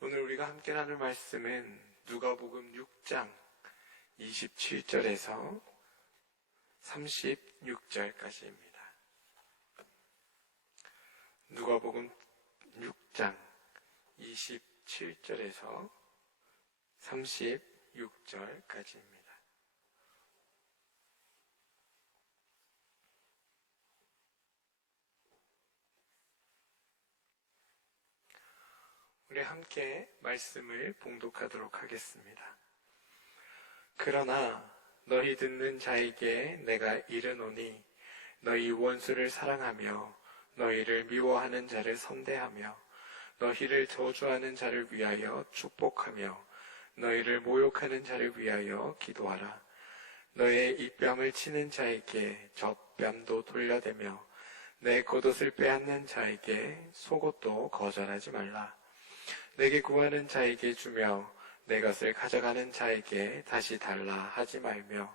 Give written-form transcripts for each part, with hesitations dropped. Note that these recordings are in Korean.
오늘 우리가 함께 나눌 말씀은 누가복음 6장 27절에서 36절까지입니다. 누가복음 6장 27절에서 36절까지입니다. 우리 함께 말씀을 봉독하도록 하겠습니다. 그러나 너희 듣는 자에게 내가 이르노니 너희 원수를 사랑하며 너희를 미워하는 자를 선대하며 너희를 저주하는 자를 위하여 축복하며 너희를 모욕하는 자를 위하여 기도하라. 너의 입뺨을 치는 자에게 젖뺨도 돌려대며 내 겉옷을 빼앗는 자에게 속옷도 거절하지 말라. 내게 구하는 자에게 주며 내 것을 가져가는 자에게 다시 달라 하지 말며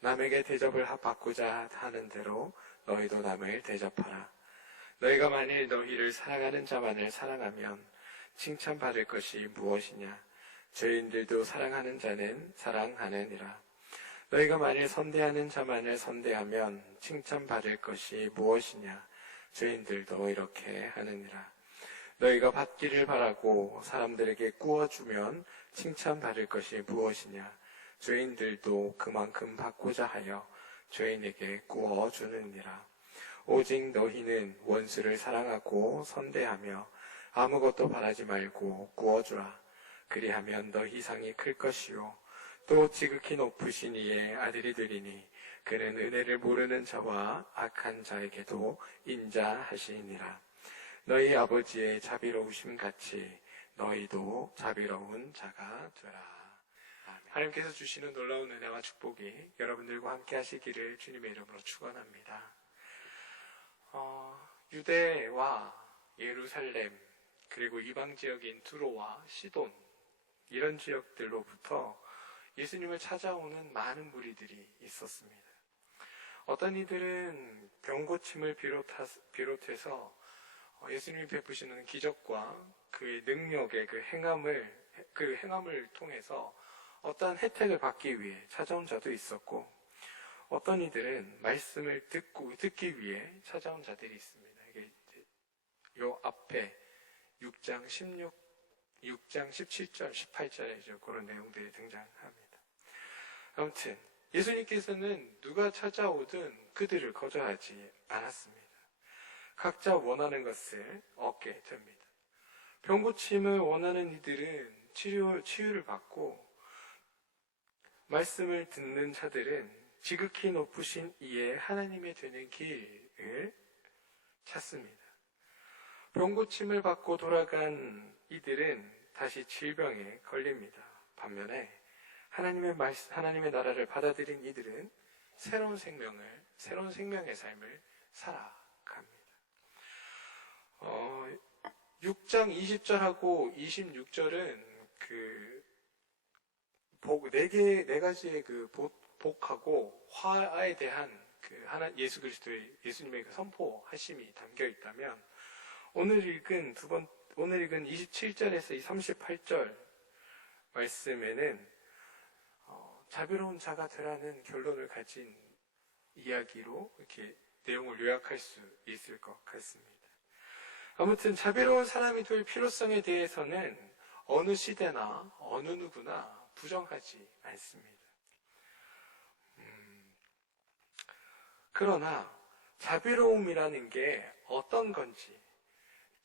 남에게 대접을 받고자 하는 대로 너희도 남을 대접하라. 너희가 만일 너희를 사랑하는 자만을 사랑하면 칭찬받을 것이 무엇이냐? 죄인들도 사랑하는 자는 사랑하느니라. 너희가 만일 선대하는 자만을 선대하면 칭찬받을 것이 무엇이냐? 죄인들도 이렇게 하느니라. 너희가 받기를 바라고 사람들에게 구워주면 칭찬받을 것이 무엇이냐? 죄인들도 그만큼 받고자 하여 죄인에게 구워주느니라. 오직 너희는 원수를 사랑하고 선대하며 아무것도 바라지 말고 구워주라. 그리하면 너희 상이 클 것이요 또 지극히 높으신 이의 아들이 되리니 그는 은혜를 모르는 자와 악한 자에게도 인자하시니라. 너희 아버지의 자비로우심 같이 너희도 자비로운 자가 되라. 아멘. 하나님께서 주시는 놀라운 은혜와 축복이 여러분들과 함께 하시기를 주님의 이름으로 축원합니다. 유대와 예루살렘 그리고 이방 지역인 두로와 시돈 이런 지역들로부터 예수님을 찾아오는 많은 무리들이 있었습니다. 어떤 이들은 병고침을 비롯해서 예수님이 베푸시는 기적과 그의 능력의 그 행함을 통해서 어떠한 혜택을 받기 위해 찾아온 자도 있었고, 어떤 이들은 말씀을 듣기 위해 찾아온 자들이 있습니다. 이게 요 앞에 6장 17절, 18절에 그런 내용들이 등장합니다. 아무튼 예수님께서는 누가 찾아오든 그들을 거절하지 않았습니다. 각자 원하는 것을 얻게 됩니다. 병고침을 원하는 이들은 치유를 받고, 말씀을 듣는 자들은 지극히 높으신 이의 하나님의 되는 길을 찾습니다. 병고침을 받고 돌아간 이들은 다시 질병에 걸립니다. 반면에 하나님의 나라를 받아들인 이들은 새로운 생명의 삶을 살아갑니다. 6장 20절하고 26절은 네 가지의 복하고 화에 대한 예수님의 선포하심이 담겨 있다면, 오늘 읽은 27절에서 이 38절 말씀에는 자비로운 자가 되라는 결론을 가진 이야기로 이렇게 내용을 요약할 수 있을 것 같습니다. 아무튼 자비로운 사람이 될 필요성에 대해서는 어느 시대나 어느 누구나 부정하지 않습니다. 그러나 자비로움이라는 게 어떤 건지,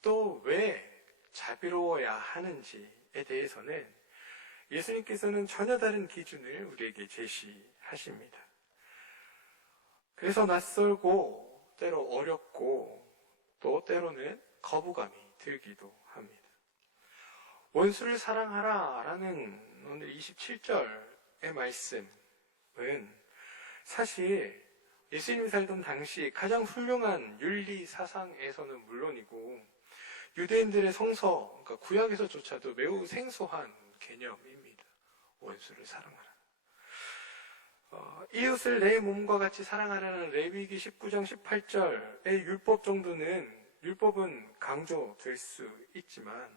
또 왜 자비로워야 하는지에 대해서는 예수님께서는 전혀 다른 기준을 우리에게 제시하십니다. 그래서 낯설고 때로 어렵고 또 때로는 거부감이 들기도 합니다. 원수를 사랑하라 라는 오늘 27절의 말씀은 사실 예수님이 살던 당시 가장 훌륭한 윤리 사상에서는 물론이고 유대인들의 성서, 그러니까 구약에서조차도 매우 생소한 개념입니다. 원수를 사랑하라. 이웃을 내 몸과 같이 사랑하라는 레위기 19장 18절의 율법은 강조될 수 있지만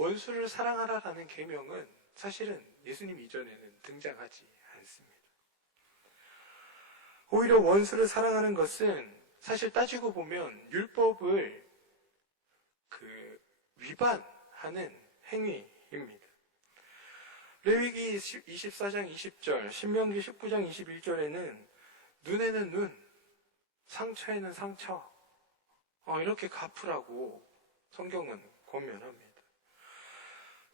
원수를 사랑하라라는 계명은 사실은 예수님 이전에는 등장하지 않습니다. 오히려 원수를 사랑하는 것은 사실 따지고 보면 율법을 위반하는 행위입니다. 레위기 24장 20절, 신명기 19장 21절에는 눈에는 눈, 상처에는 상처, 이렇게 갚으라고 성경은 권면합니다.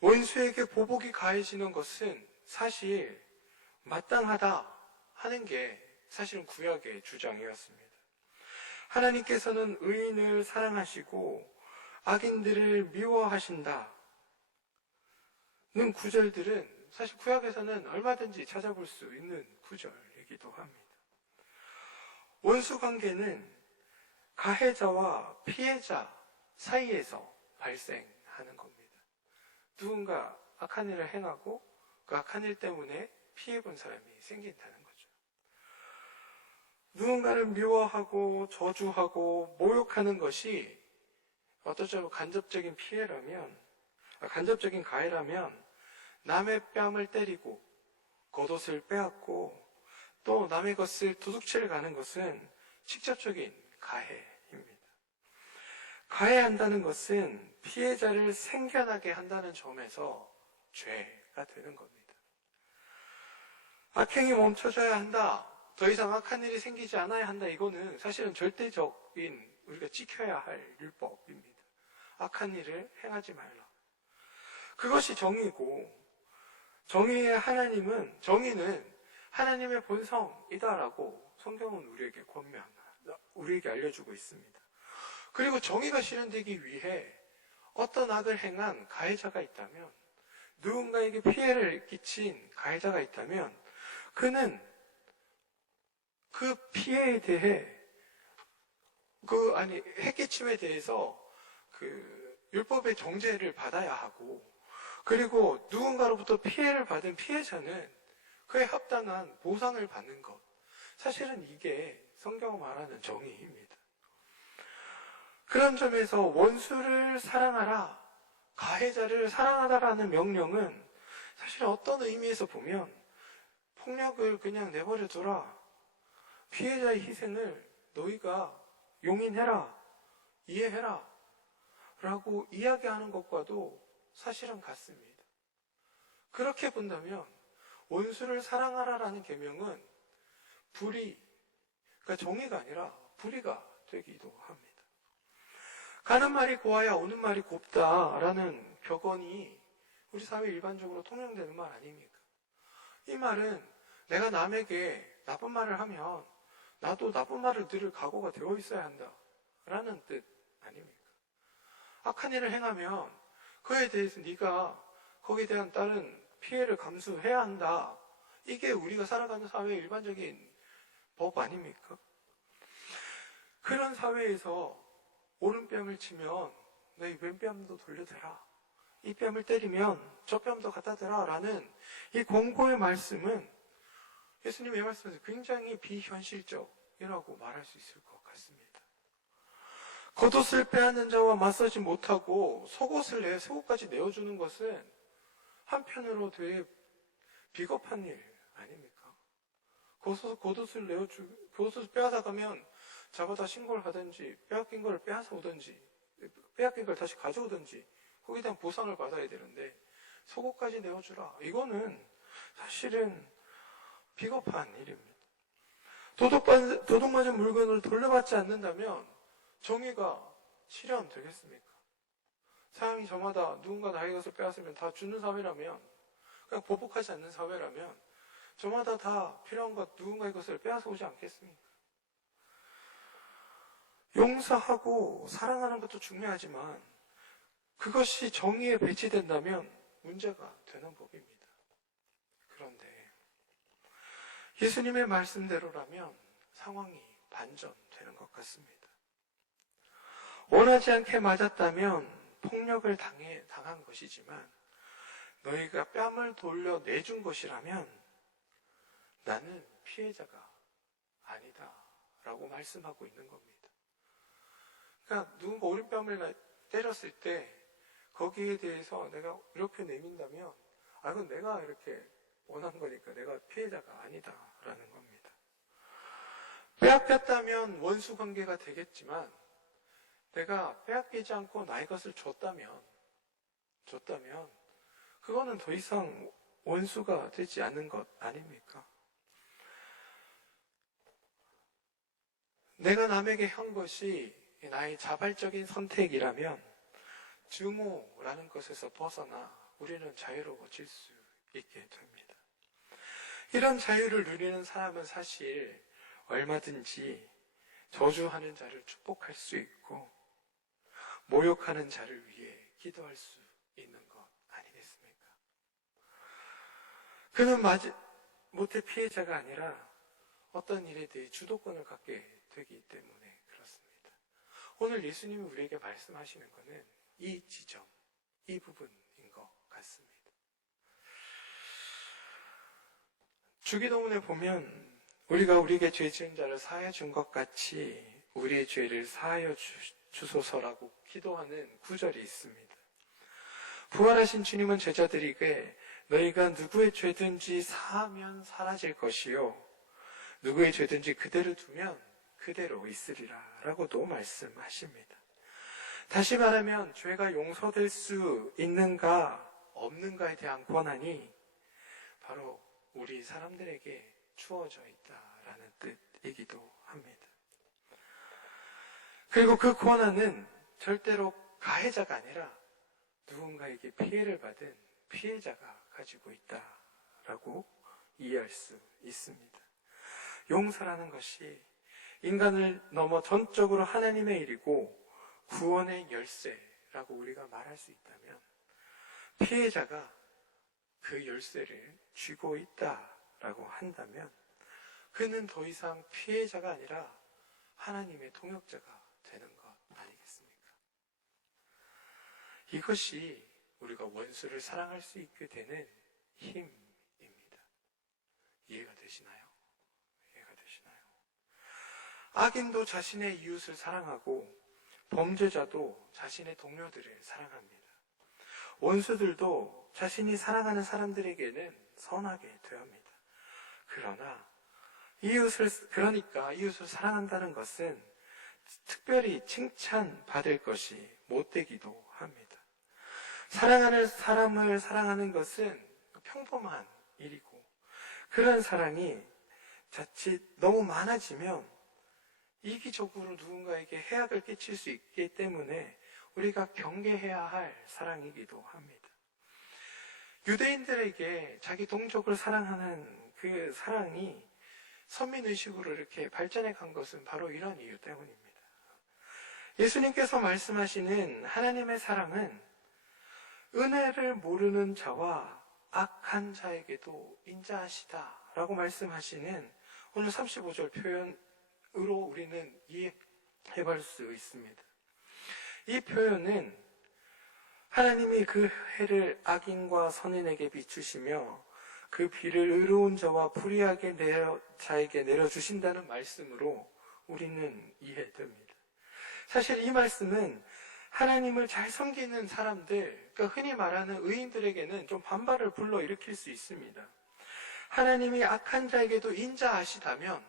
원수에게 보복이 가해지는 것은 사실 마땅하다 하는 게 사실은 구약의 주장이었습니다. 하나님께서는 의인을 사랑하시고 악인들을 미워하신다는 구절들은 사실 구약에서는 얼마든지 찾아볼 수 있는 구절이기도 합니다. 원수 관계는 가해자와 피해자 사이에서 발생하는 겁니다. 누군가 악한 일을 행하고 그 악한 일 때문에 피해본 사람이 생긴다는 거죠. 누군가를 미워하고 저주하고 모욕하는 것이 어떠죠? 간접적인 가해라면 남의 뺨을 때리고 겉옷을 빼앗고 또 남의 것을 도둑질 가는 것은 직접적인 가해입니다. 가해한다는 것은 피해자를 생겨나게 한다는 점에서 죄가 되는 겁니다. 악행이 멈춰져야 한다. 더 이상 악한 일이 생기지 않아야 한다. 이거는 사실은 절대적인 우리가 지켜야 할 율법입니다. 악한 일을 행하지 말라. 그것이 정의고, 정의는 하나님의 본성이다라고 성경은 우리에게 알려주고 있습니다. 그리고 정의가 실현되기 위해 어떤 악을 행한 가해자가 있다면, 누군가에게 피해를 끼친 가해자가 있다면, 그는 그 피해에 대해, 해끼침에 대해서 율법의 정죄를 받아야 하고, 그리고 누군가로부터 피해를 받은 피해자는 그에 합당한 보상을 받는 것. 사실은 이게 성경이 말하는 정의입니다. 그런 점에서 원수를 사랑하라, 가해자를 사랑하라라는 명령은 사실 어떤 의미에서 보면 폭력을 그냥 내버려 두라, 피해자의 희생을 너희가 용인해라, 이해해라 라고 이야기하는 것과도 사실은 같습니다. 그렇게 본다면 원수를 사랑하라라는 계명은 그러니까 정의가 아니라 불의가 되기도 합니다. 가는 말이 고와야 오는 말이 곱다라는 격언이 우리 사회 일반적으로 통용되는 말 아닙니까? 이 말은 내가 남에게 나쁜 말을 하면 나도 나쁜 말을 들을 각오가 되어 있어야 한다라는 뜻 아닙니까? 악한 일을 행하면 그에 대해서 네가 거기에 대한 다른 피해를 감수해야 한다. 이게 우리가 살아가는 사회의 일반적인 법 아닙니까? 그런 사회에서 오른뺨을 치면 너희 왼뺨도 돌려대라. 이 뺨을 때리면 저 뺨도 갖다 대라 라는 이 권고의 말씀은 예수님의 말씀에서 굉장히 비현실적이라고 말할 수 있을 것 같습니다. 겉옷을 빼앗는 자와 맞서지 못하고 속옷까지 내어주는 것은 한편으로 되게 비겁한 일 아닙니까? 겉옷을 빼앗아가면 잡아다 신고를 하든지 빼앗긴 걸 빼앗아 오든지 빼앗긴 걸 다시 가져오든지 거기에 대한 보상을 받아야 되는데 속옷까지 내어주라. 이거는 사실은 비겁한 일입니다. 도둑 맞은 물건을 돌려받지 않는다면 정의가 실현되겠습니까? 사람이 저마다 누군가 나의 것을 빼앗으면 다 주는 사회라면, 그냥 보복하지 않는 사회라면 저마다 다 필요한 것 누군가의 것을 빼앗아 오지 않겠습니까? 용서하고 사랑하는 것도 중요하지만 그것이 정의에 배치된다면 문제가 되는 법입니다. 그런데 예수님의 말씀대로라면 상황이 반전되는 것 같습니다. 원하지 않게 맞았다면 폭력을 당한 것이지만 너희가 뺨을 돌려 내준 것이라면 나는 피해자가 아니다 라고 말씀하고 있는 겁니다. 그러니까 누군가 오른뺨을 때렸을 때 거기에 대해서 내가 이렇게 내민다면 그건 내가 이렇게 원한 거니까 내가 피해자가 아니다라는 겁니다. 빼앗겼다면 원수 관계가 되겠지만 내가 빼앗기지 않고 나의 것을 줬다면 그거는 더 이상 원수가 되지 않는 것 아닙니까? 내가 남에게 한 것이 나의 자발적인 선택이라면 증오라는 것에서 벗어나 우리는 자유로워질 수 있게 됩니다. 이런 자유를 누리는 사람은 사실 얼마든지 저주하는 자를 축복할 수 있고 모욕하는 자를 위해 기도할 수 있는 것 아니겠습니까? 그는 모태 피해자가 아니라 어떤 일에 대해 주도권을 갖게 되기 때문에 그렇습니다. 오늘 예수님이 우리에게 말씀하시는 것은 이 지점, 이 부분인 것 같습니다. 주기도문에 보면 우리가 우리에게 죄 지은 자를 사하여 준 것 같이 우리의 죄를 사하여 주소서라고 기도하는 구절이 있습니다. 부활하신 주님은 제자들에게 너희가 누구의 죄든지 사하면 사라질 것이요 누구의 죄든지 그대로 두면 그대로 있으리라 라고도 말씀하십니다. 다시 말하면 죄가 용서될 수 있는가 없는가에 대한 권한이 바로 우리 사람들에게 주어져 있다라는 뜻이기도 합니다. 그리고 그 권한은 절대로 가해자가 아니라 누군가에게 피해를 받은 피해자가 가지고 있다라고 이해할 수 있습니다. 용서라는 것이 인간을 넘어 전적으로 하나님의 일이고 구원의 열쇠라고 우리가 말할 수 있다면 피해자가 그 열쇠를 쥐고 있다라고 한다면 그는 더 이상 피해자가 아니라 하나님의 동역자가 되는 것 아니겠습니까? 이것이 우리가 원수를 사랑할 수 있게 되는 힘입니다. 이해가 되시나요? 악인도 자신의 이웃을 사랑하고 범죄자도 자신의 동료들을 사랑합니다. 원수들도 자신이 사랑하는 사람들에게는 선하게 대합니다. 그러니까 이웃을 사랑한다는 것은 특별히 칭찬받을 것이 못되기도 합니다. 사랑하는 사람을 사랑하는 것은 평범한 일이고 그런 사랑이 자칫 너무 많아지면 이기적으로 누군가에게 해악을 끼칠 수 있기 때문에 우리가 경계해야 할 사랑이기도 합니다. 유대인들에게 자기 동족을 사랑하는 그 사랑이 선민의식으로 이렇게 발전해 간 것은 바로 이런 이유 때문입니다. 예수님께서 말씀하시는 하나님의 사랑은 은혜를 모르는 자와 악한 자에게도 인자하시다라고 말씀하시는 오늘 35절 표현으로 우리는 이해해볼 수 있습니다. 이 표현은 하나님이 그 해를 악인과 선인에게 비추시며 그 비를 의로운 자와 불의하게 자에게 내려주신다는 말씀으로 우리는 이해됩니다. 사실 이 말씀은 하나님을 잘 섬기는 사람들, 그러니까 흔히 말하는 의인들에게는 좀 반발을 불러일으킬 수 있습니다. 하나님이 악한 자에게도 인자하시다면,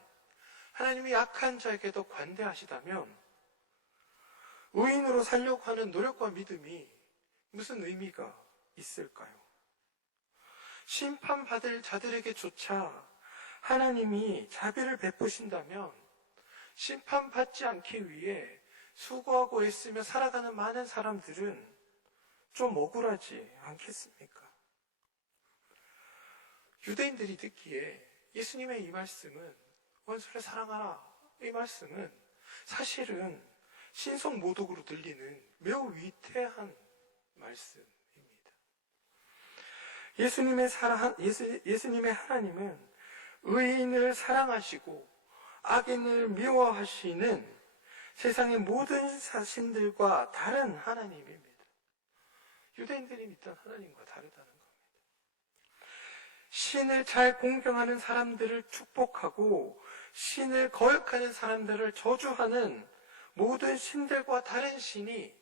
하나님이 악한 자에게도 관대하시다면 의인으로 살려고 하는 노력과 믿음이 무슨 의미가 있을까요? 심판받을 자들에게조차 하나님이 자비를 베푸신다면 심판받지 않기 위해 수고하고 애쓰며 살아가는 많은 사람들은 좀 억울하지 않겠습니까? 유대인들이 듣기에 예수님의 이 말씀은 원수를 사랑하라, 이 말씀은 사실은 신성모독으로 들리는 매우 위태한 말씀입니다. 예수님의 하나님은 의인을 사랑하시고 악인을 미워하시는 세상의 모든 신들과 다른 하나님입니다. 유대인들이 믿던 하나님과 다르다는 겁니다. 신을 잘 공경하는 사람들을 축복하고 신을 거역하는 사람들을 저주하는 모든 신들과 다른 신이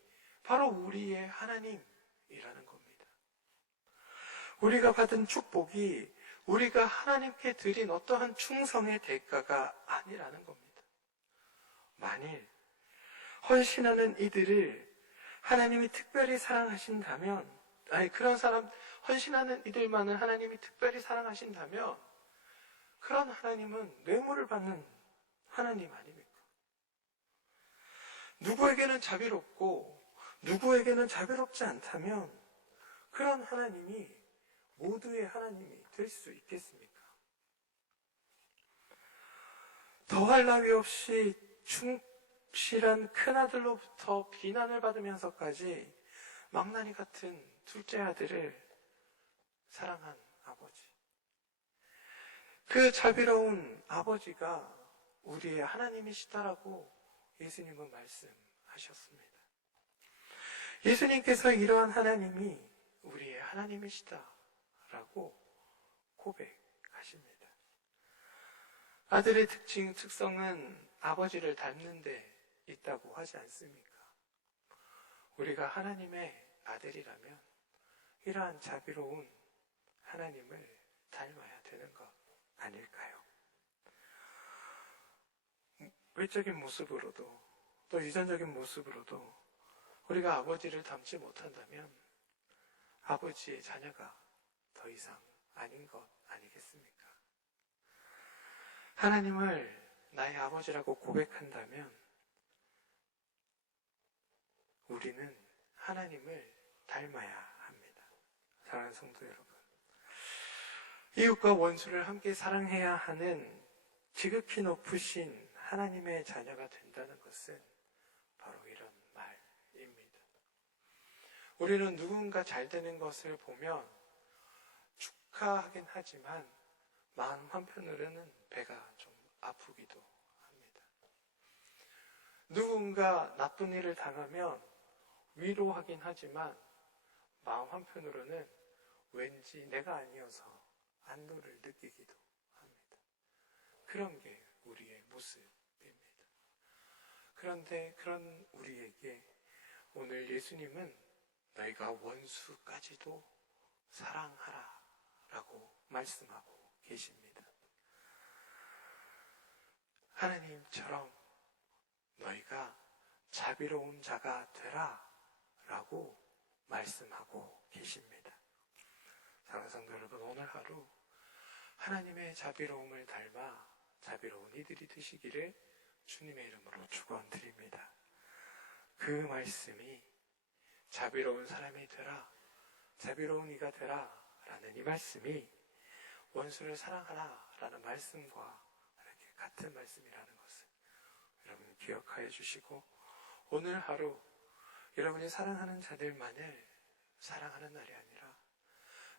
바로 우리의 하나님입니다. 겁니다. 우리가 받은 축복이 우리가 하나님께 드린 어떠한 충성의 대가가 아니라는 겁니다. 만일 헌신하는 이들을 하나님이 특별히 사랑하신다면, 그런 사람, 헌신하는 이들만을 하나님이 특별히 사랑하신다면, 그런 하나님은 뇌물을 받는 하나님 아닙니까? 누구에게는 자비롭고, 누구에게는 자비롭지 않다면, 그런 하나님이 모두의 하나님이 될 수 있겠습니까? 더할 나위 없이 충실한 큰아들로부터 비난을 받으면서까지 망나니 같은 둘째 아들을 사랑한 아버지. 그 자비로운 아버지가 우리의 하나님이시다라고 예수님은 말씀하셨습니다. 예수님께서 이러한 하나님이 우리의 하나님이시다라고 고백하십니다. 아들의 특성은 아버지를 닮는 데 있다고 하지 않습니까? 우리가 하나님의 아들이라면 이러한 자비로운 하나님을 닮아야 되는 것 아닐까요? 외적인 모습으로도 또 유전적인 모습으로도 우리가 아버지를 닮지 못한다면 아버지의 자녀가 더 이상 아닌 것 아니겠습니까? 하나님을 나의 아버지라고 고백한다면 우리는 하나님을 닮아야 합니다. 사랑하는 성도 여러분, 이웃과 원수를 함께 사랑해야 하는 지극히 높으신 하나님의 자녀가 된다는 것은 바로 이런 말입니다. 우리는 누군가 잘 되는 것을 보면 축하하긴 하지만 마음 한편으로는 배가 좀 아프기도 합니다. 누군가 나쁜 일을 당하면 위로하긴 하지만 마음 한편으로는 왠지 내가 아니어서 안도를 느끼기도 합니다. 그런 게 우리의 모습입니다. 그런데 그런 우리에게 오늘 예수님은 너희가 원수까지도 사랑하라 라고 말씀하고 계십니다. 하나님처럼 너희가 자비로운 자가 되라 라고 말씀하고 계십니다. 사랑하는 성도 여러분, 오늘 하루 하나님의 자비로움을 닮아 자비로운 이들이 되시기를 주님의 이름으로 축원드립니다. 그 말씀이 자비로운 사람이 되라, 자비로운 이가 되라 라는 이 말씀이 원수를 사랑하라 라는 말씀과 이렇게 같은 말씀이라는 것을 여러분 기억하여 주시고, 오늘 하루 여러분이 사랑하는 자들만을 사랑하는 날이 아니라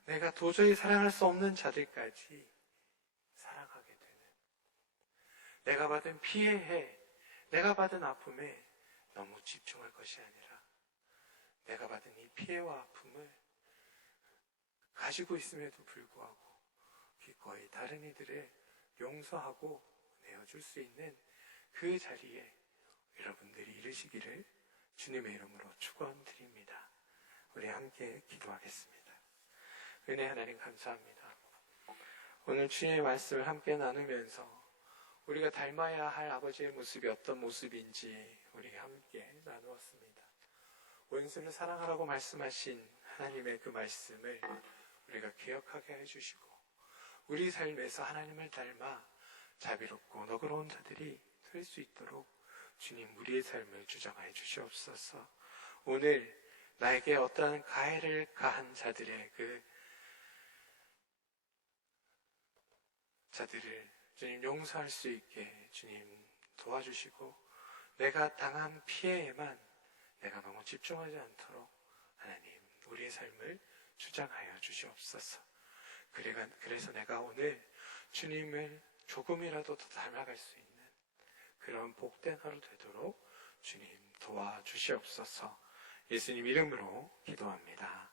내가 도저히 사랑할 수 없는 자들까지 사랑하게 되는, 내가 받은 피해에, 내가 받은 아픔에 너무 집중할 것이 아니라 내가 받은 이 피해와 아픔을 가지고 있음에도 불구하고 기꺼이 다른 이들을 용서하고 내어줄 수 있는 그 자리에 여러분들이 이르시기를 주님의 이름으로 축원드립니다. 우리 함께 기도하겠습니다. 은혜 하나님 감사합니다. 오늘 주님의 말씀을 함께 나누면서 우리가 닮아야 할 아버지의 모습이 어떤 모습인지 우리 함께 나누었습니다. 원수를 사랑하라고 말씀하신 하나님의 그 말씀을 우리가 기억하게 해주시고 우리 삶에서 하나님을 닮아 자비롭고 너그러운 자들이 될 수 있도록 주님 우리의 삶을 주장하여 주시옵소서. 오늘 나에게 어떠한 가해를 가한 자들의 그 자들을 주님 용서할 수 있게 주님 도와주시고, 내가 당한 피해에만 내가 너무 집중하지 않도록 하나님 우리의 삶을 주장하여 주시옵소서. 그래서 내가 오늘 주님을 조금이라도 더 닮아갈 수 있는 그런 복된 하루 되도록 주님 도와주시옵소서. 예수님 이름으로 기도합니다.